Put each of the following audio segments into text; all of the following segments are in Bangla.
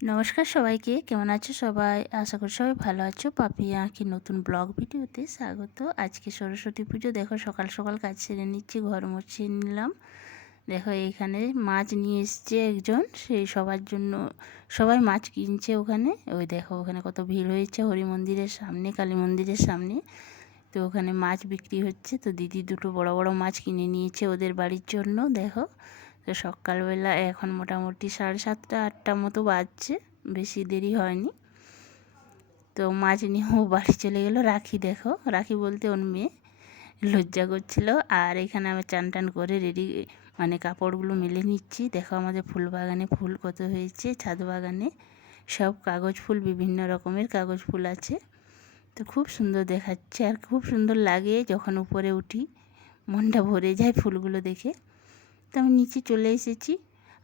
নমস্কার সবাইকে, কেমন আছো সবাই? আশা করি সবাই ভালো আছো। পাপিয়া আঁকি নতুন ব্লগ ভিডিওতে স্বাগত। আজকে সরস্বতী পুজো। দেখো সকাল সকাল কাজ সেরে নিচ্ছি, ঘর মুছিয়ে নিলাম। দেখো এখানে মাছ নিয়ে এসছে একজন, সেই সবার জন্য সবাই মাছ কিনছে ওখানে। ওই দেখো ওখানে কত ভিড় হয়েছে হরি মন্দিরের সামনে, কালী মন্দিরের সামনে। তো ওখানে মাছ বিক্রি হচ্ছে। তো দিদি দুটো বড় বড় মাছ কিনে নিয়েছে ওদের বাড়ির জন্য। দেখো তো সকালবেলা এখন মোটামুটি 7:30-8টা মতো বাজছে, বেশি দেরি হয়নি। তো মাছ নিয়ে ও বাড়ি চলে গেলো। রাখি দেখো, রাখি বলতে ওর মেয়ে লজ্জা করছিল। আর এখানে আমি চান টান করে রেডি, মানে কাপড়গুলো মেলে নিচ্ছি। দেখো আমাদের ফুল বাগানে ফুল কত হয়েছে। ছাদ বাগানে সব কাগজ ফুল, বিভিন্ন রকমের কাগজ ফুল আছে। তো খুব সুন্দর দেখাচ্ছে আর খুব সুন্দর লাগে। যখন উপরে উঠি মনটা ভরে যায় ফুলগুলো দেখে। তো আমি নিচে চলে এসেছি।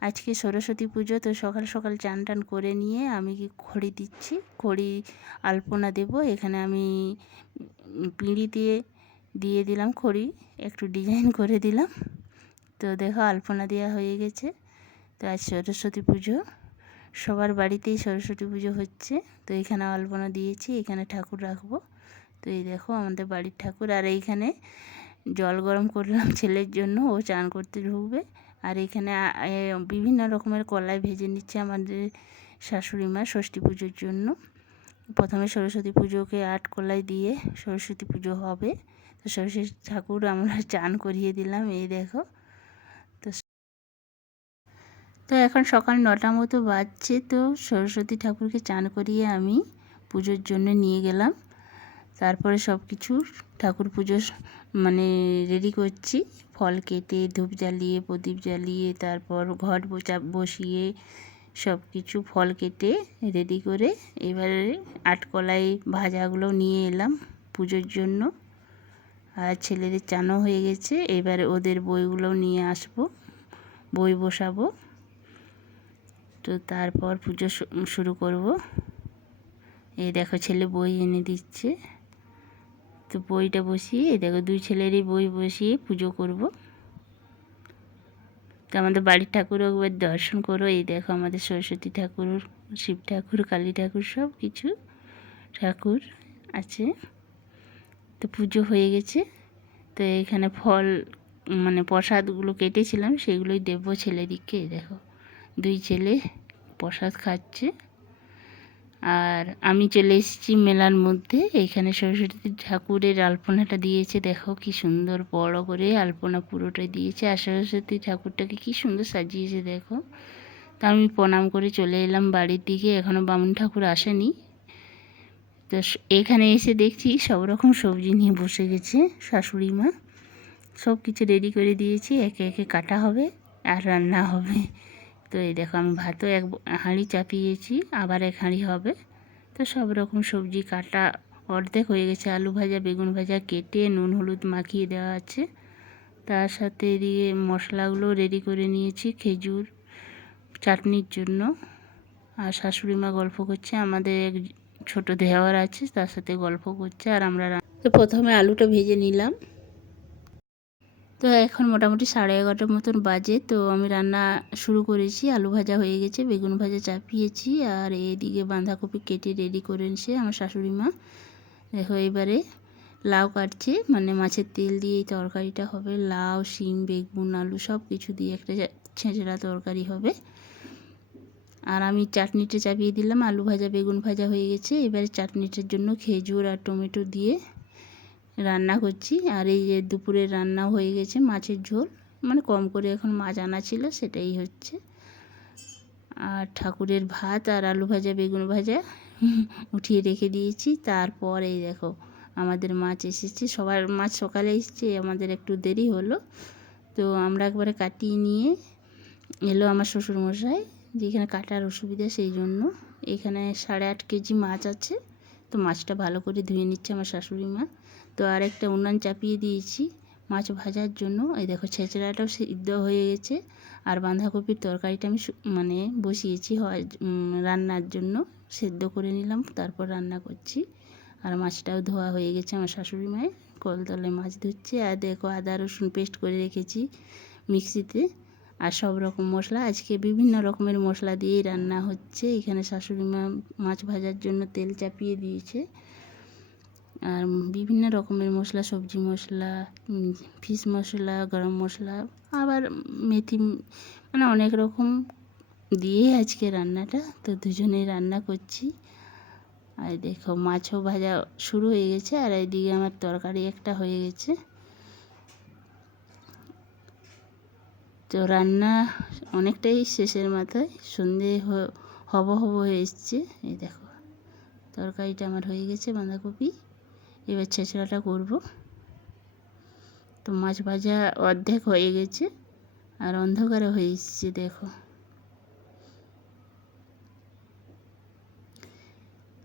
আজকে সরস্বতী পুজো, তো সকাল সকাল চান টান করে নিয়ে আমি কি খড়ি দিচ্ছি, খড়ি আলপনা দেব। এখানে আমি পিঁড়ি দিয়ে দিলাম খড়ি, একটু ডিজাইন করে দিলাম। তো দেখো আলপনা দেওয়া হয়ে গেছে। তো আজ সরস্বতী পুজো, সবার বাড়িতেই সরস্বতী পুজো হচ্ছে। তো এখানে আলপনা দিয়েছি, এখানে ঠাকুর রাখবো। তো এই দেখো আমাদের বাড়ির ঠাকুর। আর এইখানে জল গরম করলাম ছেলের জন্য, ও চান করতে ঢুকবে। আর এখানে বিভিন্ন রকমের কলাই ভেজে নিচ্ছে আমাদের শাশুড়ি মা ষষ্ঠী পুজোর জন্য। প্রথমে সরস্বতী পুজোকে 8 কলাই দিয়ে সরস্বতী পুজো হবে। তো সরস্বতী ঠাকুর আমরা চান করিয়ে দিলাম, এই দেখো। তো তো এখন সকাল 9টা মতো বাজছে। তো সরস্বতী ঠাকুরকে চান করিয়ে আমি পুজোর জন্য নিয়ে গেলাম। তারপরে সব কিছু ঠাকুর পুজো মানে রেডি করছি। ফল কেটে, ধূপ জ্বালিয়ে, প্রদীপ জ্বালিয়ে, তারপর ঘট বসিয়ে সব কিছু ফল কেটে রেডি করে এবারে 8 কলাই ভাজাগুলো নিয়ে এলাম পুজোর জন্য। আর ছেলেদের চানও হয়ে গেছে, এবারে ওদের বইগুলো নিয়ে আসবো, বই বসাবো। তো তারপর পুজো শুরু করব। এই দেখো ছেলে বই এনে দিচ্ছে। তো বইটা বসিয়ে, এই দেখো 2 ছেলেরই বই বসিয়ে পুজো করব। তো আমাদের বাড়ির ঠাকুরও একবার দর্শন করো। এই দেখো আমাদের সরস্বতী ঠাকুর, শিব ঠাকুর, কালী ঠাকুর, সব কিছু ঠাকুর আছে। তো পুজো হয়ে গেছে। তো এখানে ফল মানে প্রসাদগুলো কেটেছিলাম, সেগুলোই দেবো ছেলেদিকে। দেখো 2 ছেলে প্রসাদ খাচ্ছে। আর আমি চলে এসেছি মেলার মধ্যে। এখানে সরস্বতী ঠাকুরের আলপনাটা দিয়েছে, দেখো কি সুন্দর বড় করে আলপনা পুরোটাই দিয়েছে। আর সরস্বতী ঠাকুরটাকে কি সুন্দর সাজিয়েছে দেখো। তা আমি প্রণাম করে চলে এলাম বাড়ির দিকে। এখনও বামুন ঠাকুর আসেনি। তো এখানে এসে দেখছি সব রকম সবজি নিয়ে বসে গেছে শাশুড়ি মা। সব কিছু রেডি করে দিয়েছি, একে একে কাটা হবে আর রান্না হবে। তো এই দেখো আমি ভাতও 1 হাঁড়ি চাপিয়েছি, আবার 1 হাঁড়ি হবে। তো সব রকম সবজি কাটা অর্ধেক হয়ে গেছে। আলু ভাজা, বেগুন ভাজা কেটে নুন হলুদ মাখিয়ে দেওয়া আছে। তার সাথে এদিকে মশলাগুলো রেডি করে নিয়েছি খেজুর চাটনির জন্য। আর শাশুড়ি মা গল্প করছে, আমাদের এক ছোটো দেওয়ার আছে, তার সাথে গল্প করছে। আর আমরা তো প্রথমে আলুটা ভেজে নিলাম। তো এখন মোটামুটি 11:30 মতন বাজে। তো আমি রান্না শুরু করেছি। আলু ভাজা হয়ে গেছে, বেগুন ভাজা চাপিয়েছি, আর এদিকে বাঁধাকপি কেটে রেডি করে নিয়েছে আমার শাশুড়ি মা। দেখো এবারে লাউ কাটছে, মানে মাছের তেল দিয়ে এই তরকারিটা হবে। লাউ, শিম, বেগুন, আলু সব কিছু দিয়ে একটা ছেঁচড়া তরকারি হবে। আর আমি চাটনিটা চাপিয়ে দিলাম। আলু ভাজা, বেগুন ভাজা হয়ে গেছে। এবারে চাটনিটার জন্য খেজুর আর টমেটো দিয়ে রান্না করছি। আর এই যে দুপুরের রান্না হয়ে গেছে, মাছের ঝোল, মানে কম করে এখন মাছ আনা ছিল, সেটাই হচ্ছে। আর ঠাকুরের ভাত আর আলু ভাজা, বেগুন ভাজা উঠিয়ে রেখে দিয়েছি। তারপর এই দেখো আমাদের মাছ এসেছে। সবার মাছ সকালে এসেছে, আমাদের একটু দেরি হলো। তো আমরা একবারে কাটিয়ে নিয়ে এলো আমার শ্বশুরমশাই, যেখানে কাটার অসুবিধা সেই জন্য। এখানে 8.5 কেজি মাছ আছে। তো মাছটা ভালো করে ধুয়ে নিচ্ছে আমার শাশুড়ি মা। তো আর একটা উনান চাপিয়ে দিয়েছি মাছ ভাজার জন্য। এই দেখো ছেঁচড়াটাও সিদ্ধ হয়ে গেছে। আর বাঁধাকপির তরকারিটা আমি মানে বসিয়েছি রান্নার জন্য, সেদ্ধ করে নিলাম, তারপর রান্না করছি। আর মাছটাও ধোয়া হয়ে গেছে আমার শাশুড়ি মায়ের, কলতলে মাছ ধুচ্ছে। আর দেখো আদা রসুন পেস্ট করে রেখেছি মিক্সিতে। আর সব রকম মশলা, আজকে বিভিন্ন রকমের মশলা দিয়েই রান্না হচ্ছে। এখানে শাশুড়ি মা মাছ ভাজার জন্য তেল চাপিয়ে দিয়েছে, আর বিভিন্ন রকমের মশলা, সবজি মশলা, ফিশ মশলা, গরম মশলা, আবার মেথি, মানে অনেক রকম দিয়ে আজকে রান্নাটা। তো দুজনেই রান্না করছি। আর দেখো মাছও ভাজা শুরু হয়ে গেছে, আর এইদিকে আমার তরকারি একটা হয়ে গেছে। তো রান্না অনেকটাই শেষের মাথায়, সন্ধে হব হয়ে এসছে। এই দেখো তরকারিটা আমার হয়ে গেছে, বাঁধাকপি। এবার ছেঁচড়াটা করব। তো মাছ ভাজা অর্ধেক হয়ে গেছে, আর অন্ধকারে হয়ে এসছে দেখো।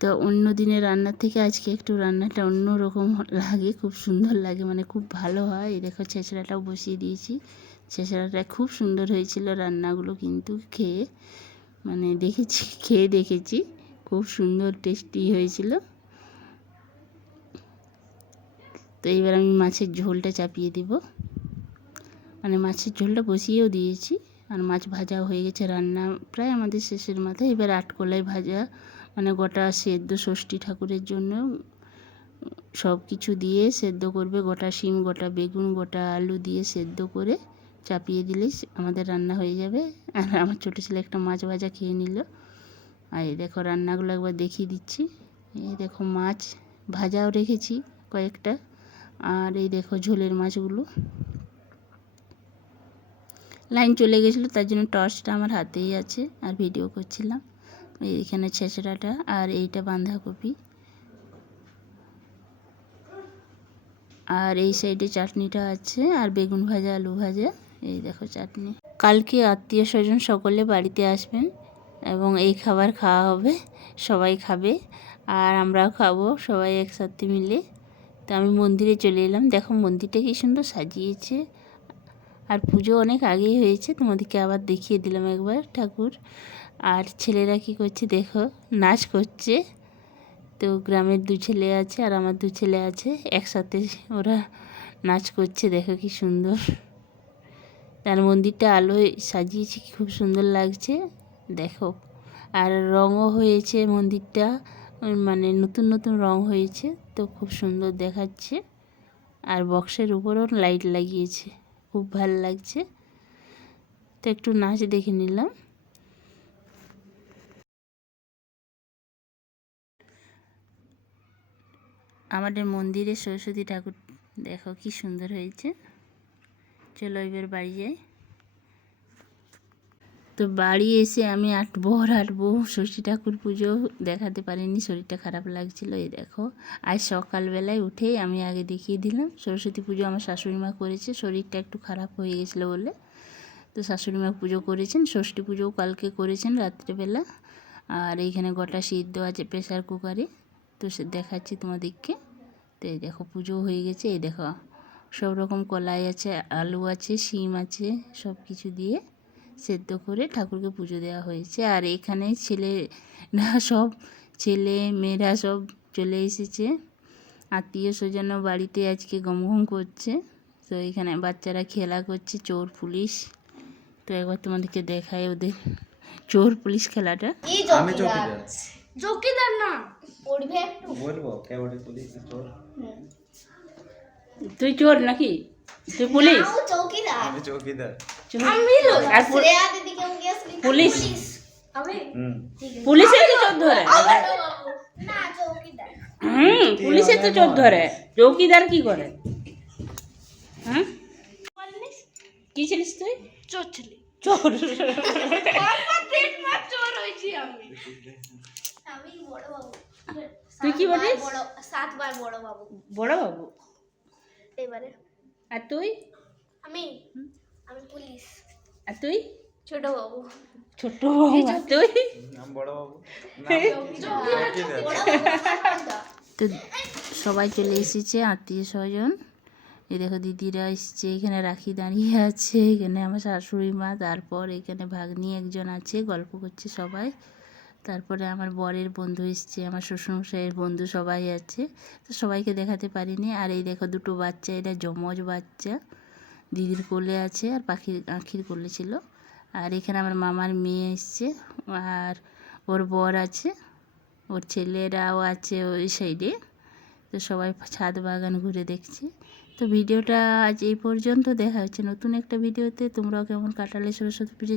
তো অন্য দিনের রান্নার থেকে আজকে একটু রান্নাটা অন্য রকম লাগে, খুব সুন্দর লাগে, মানে খুব ভালো হয়। এই দেখো ছেঁচড়াটাও বসিয়ে দিয়েছি। ছেঁচড়াটা খুব সুন্দর হয়েছিল রান্নাগুলো, কিন্তু খেয়ে দেখেছি খুব সুন্দর টেস্টি হয়েছিল। তো এইবার আমি মাছের ঝোলটা চাপিয়ে দেব, মানে মাছের ঝোলটা বসিয়েও দিয়েছি, আর মাছ ভাজাও হয়ে গেছে। রান্না প্রায় আমাদের শেষের মাথায়। এবার আটকলাই ভাজা, মানে গোটা সেদ্ধ ষষ্ঠী ঠাকুরের জন্য সব কিছু দিয়ে সেদ্ধ করবে। গোটা শিম, গোটা বেগুন, গোটা আলু দিয়ে সেদ্ধ করে চাপিয়ে দিলেই আমাদের রান্না হয়ে যাবে। আর আমার ছোটো ছেলে একটা মাছ ভাজা খেয়ে নিল। আর এই দেখো রান্নাগুলো একবার দেখিয়ে দিচ্ছি। এই দেখো মাছ ভাজাও রেখেছি কয়েকটা, আর এই দেখো ঝোলের মাছগুলো। লাইন চলে গেছিলো, তার জন্য টর্চটা আমার হাতেই আছে আর ভিডিও করছিলাম। এইখানে ছেঁচড়াটা, আর এইটা বাঁধাকপি, আর এই সাইডে চাটনিটা আছে, আর বেগুন ভাজা, আলু ভাজা। এই দেখো চাটনি। কালকে আত্মীয় স্বজন সকলে বাড়িতে আসবেন এবং এই খাবার খাওয়া হবে, সবাই খাবে আর আমরাও খাবো সবাই একসাথে মিলে। তো আমি মন্দিরে চলে এলাম। দেখো মন্দিরটা কি সুন্দর সাজিয়েছে, আর পুজো অনেক আগেই হয়েছে, তোমাদেরকে আবার দেখিয়ে দিলাম একবার ঠাকুর। আর ছেলেরা কি করছে দেখো, নাচ করছে। তো গ্রামের 2 ছেলে আছে আর আমার 2 ছেলে আছে, একসাথে ওরা নাচ করছে। দেখো কি সুন্দর, তার মন্দিরটা আলোয় সাজিয়েছে, খুব সুন্দর লাগছে দেখো। আর রঙও হয়েছে মন্দিরটা, মানে নতুন নতুন রং হয়েছে, তো খুব সুন্দর দেখাচ্ছে। আর বক্সের উপরও লাইট লাগিয়েছে, খুব ভালো লাগছে। তো একটু নাচ দেখে নিলাম। আমাদের মন্দিরে সরস্বতী ঠাকুর দেখো কি সুন্দর হয়েছে। চলো এবার বাড়ি যাই। তো বাড়ি এসে আমি হাঁটবো, ষষ্ঠী ঠাকুর পুজো দেখাতে পারিনি, শরীরটা খারাপ লাগছিল। এই দেখো আজ সকালবেলায় উঠেই আমি আগে দেখিয়ে দিলাম। সরস্বতী পুজো আমার শাশুড়ি মা করেছে, শরীরটা একটু খারাপ হয়ে গেছিলো বলে। তো শাশুড়ি মা পুজো করেছেন, ষষ্ঠী পুজোও কালকে করেছেন রাত্রেবেলা। আর এইখানে গোটা সিদ্ধ আছে প্রেসার কুকারে, তো সে দেখাচ্ছি তোমাদেরকে। তো এই দেখো পুজো হয়ে গেছে। এই দেখো সব রকম কলাই আছে, আলু আছে, শিম আছে, সব কিছু দিয়ে সেদ্ধ করে ঠাকুরকে পুজো দেওয়া হয়েছে। আর এখানে ছেলে মেয়েরা সব চলে এসেছে, আত্মীয় স্বজন বাড়িতে আজকে গমগম করছে। তো এখানে বাচ্চারা খেলা করছে চোর পুলিশ। তো একবার তোমাদেরকে দেখায় ওদের চোর পুলিশ খেলাটা। আমি চৌকিদার না পড়বে একটু বলবো কেবল পুলিশ চোর। তুই চোর নাকি? তুই পুলিশ? চৌকিদার। আমি চৌকিদার। আমি আর শ্রেয়া দিদিকে গেছলি পুলিশ। আমি পুলিশে তো চোর ধরে। না চৌকিদার। পুলিশে তো চোর ধরে, চৌকিদার কি করে? হ্যাঁ কি ছিলিস তুই? চোর ছিলি। চোর। চোর হইছি আমি। আমি বড় বাবু। তুই কি বলিস? 7 বার বড় বাবু। বড় বাবু। এবারে আর তুই? আমি পুলিশ। আর তুই? ছোট বাবু। ছোট বাবু। আর তুই? নাম বড় বাবু। তো সবাই চলে এসেছে আত্মীয় স্বজন। এই দেখো দিদিরা এসছে, এখানে রাখি দাঁড়িয়ে আছে, এখানে আমার শাশুড়ি মা, তারপর এখানে ভাগ্নি একজন আছে, গল্প করছে সবাই। তারপরে আমার বরের বন্ধু এসছে, আমার শ্বশুরমশাইয়ের বন্ধু সবাই আছে। তো সবাইকে দেখাতে পারিনি। আর এই দেখো 2 বাচ্চা, এটা যমজ বাচ্চা। দিদির কোলে আছে আর পাখির আঁখির কোলে ছিল। আর এখানে আমার মামার মেয়ে এসছে আর ওর বর আছে, ওর ছেলেরাও আছে ওই সাইডে। তো সবাই ছাদ বাগান ঘুরে দেখছে। তো ভিডিওটা আজ এই পর্যন্ত, দেখা হচ্ছে নতুন একটা ভিডিওতে। তোমরাও কেমন কাটালে সরস্বতী পুজো।